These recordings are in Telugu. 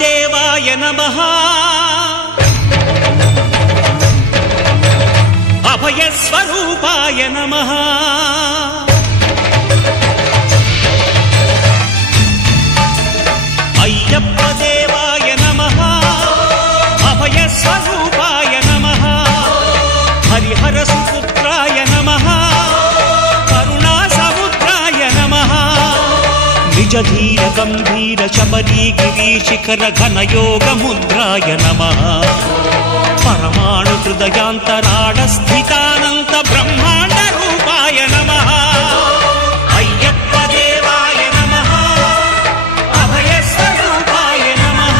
దేవాయ నమః అభయ స్వరూపాయ నమః అయ్యప్ప దేవాయ నమః అభయ స్వరూపాయ నమః హరిహర సుపుత్రాయ నమః కరుణా సముద్రాయ నమః నిజ ధీర గంభీర శబరీ గిరి శిఖర ఘన యోగ ముద్రాయ నమః పరమాణు హృదయాంతరాళ స్థితానంత బ్రహ్మాండ రూపాయ నమః అయ్యప్ప దేవాయ నమః అభయ స్వరూపాయ నమః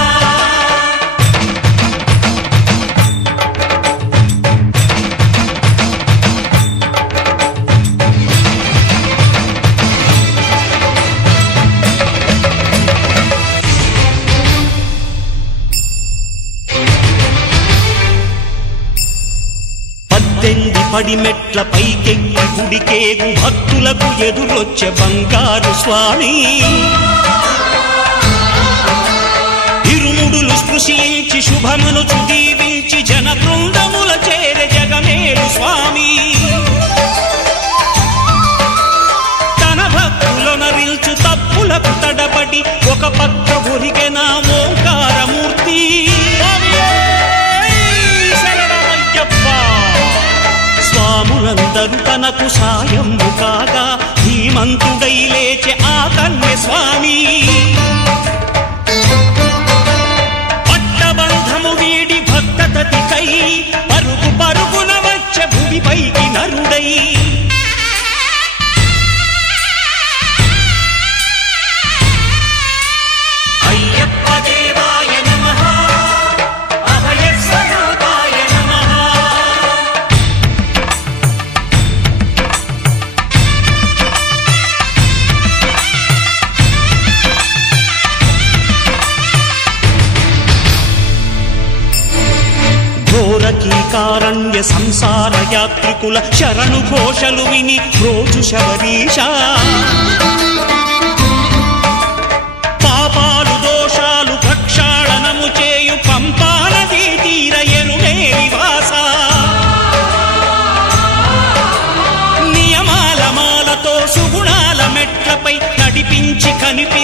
పడిమెట్ల పైకెక్కి గుడికేగు భక్తులకు ఎదురొచ్చే బంగారు స్వామి ఇరుముడులు స్పృశించి శుభమనుచు దీవించి జన బృందముల చేరే జగమేలు స్వామి తన భక్తులనరిల్చు తప్పులకు తడబడి ఒక పక్క ఒరిగెన ఓంకారమూర్తి స్వాములందరూ తనకు సాయము కాగా ధీమంతుడై లేచే ఆ కన్య స్వామి పట్టబంధము వీడి భక్తతతికై పరుగు పరుగున వచ్చే భూమిపైకి నరుడై అయ్యప్ప దేవాయ నమః అభయ స్వరూపాయ నమః ఘోరకీకారణ్య సంసార యాత్రికుల శరణు ఘోషలు విని రోజు శబరీష పాపాలు దోషాలు ప్రక్షాళనము చేయు పంపానదీ తీరయను నివాస నియమాల మాలతో సుగుణాల మెట్లపై నడిపించి కనిపి